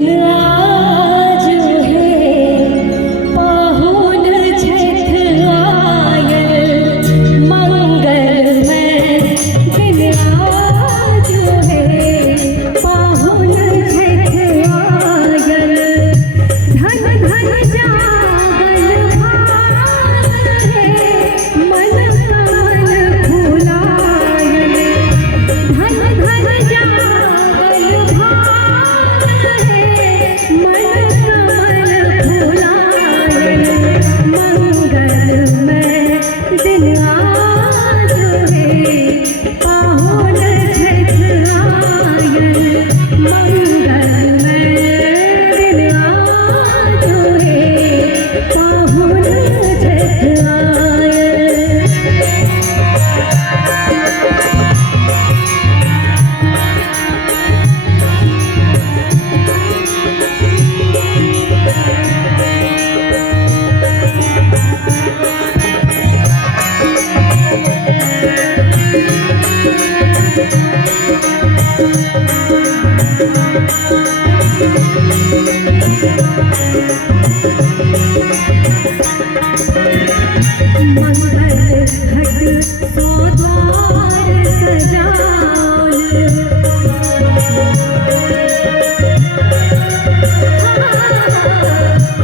आज है पाहुन छठ आयल मंगलमय दिन आज है पाहुन छठ आयल धन धन जागल भाग है मन कमल फुलायल धन धन जागल भाग है मन कमल फुलायल मंगलमय दिन आज है पाहुन छठ आयल मंगलमय दिन आज है पाहुन छठ आयल। मंगल घट सो द्वार सजाओ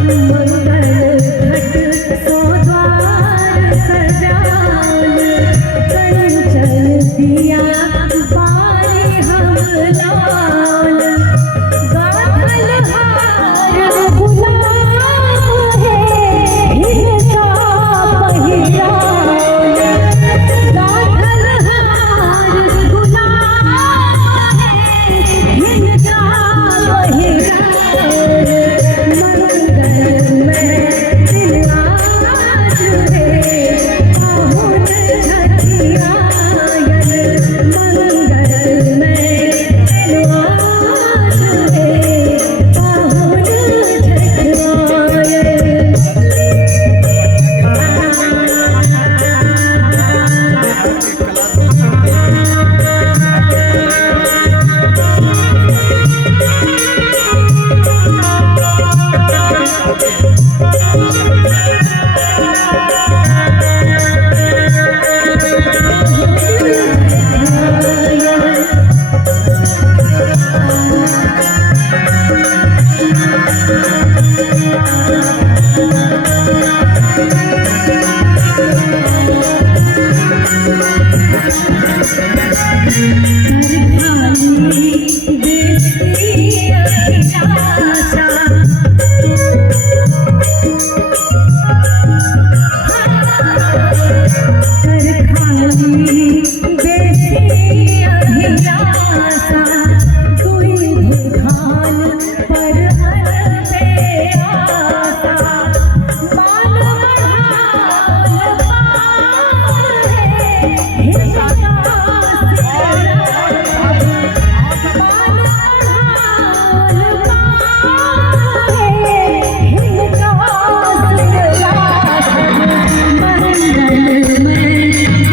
मंगल घट सो द्वार सजाओ कंचन दिया बारे हम लाल गाथल हार गुलाब है हिंसा पहिराल गाथल हार गुलाब है हिंसा पहिराल मंगलमय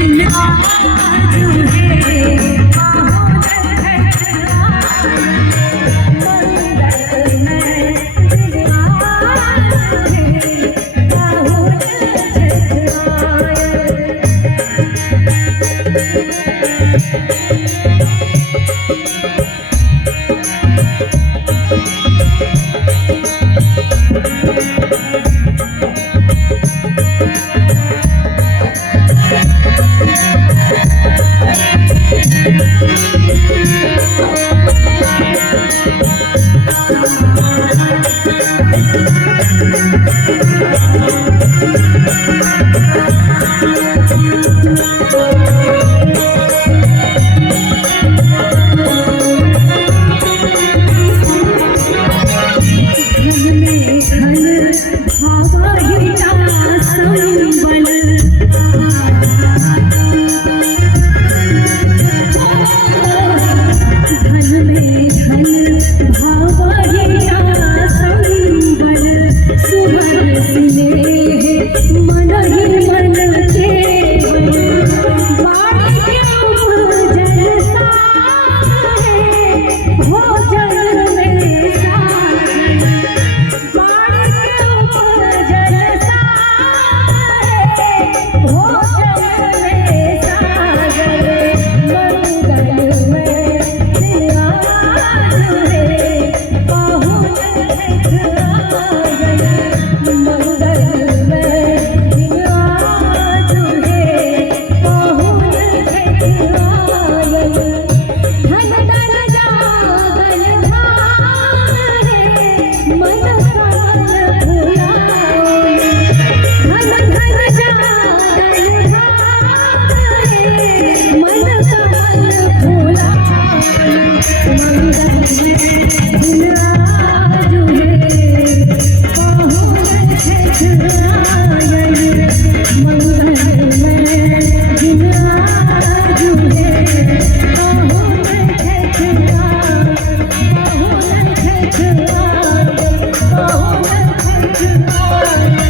दिन आज है पाहुन छठ आयल मंगलमय दिन आज है पाहुन छठ आयल। धन में धन भावहिया संग आज आया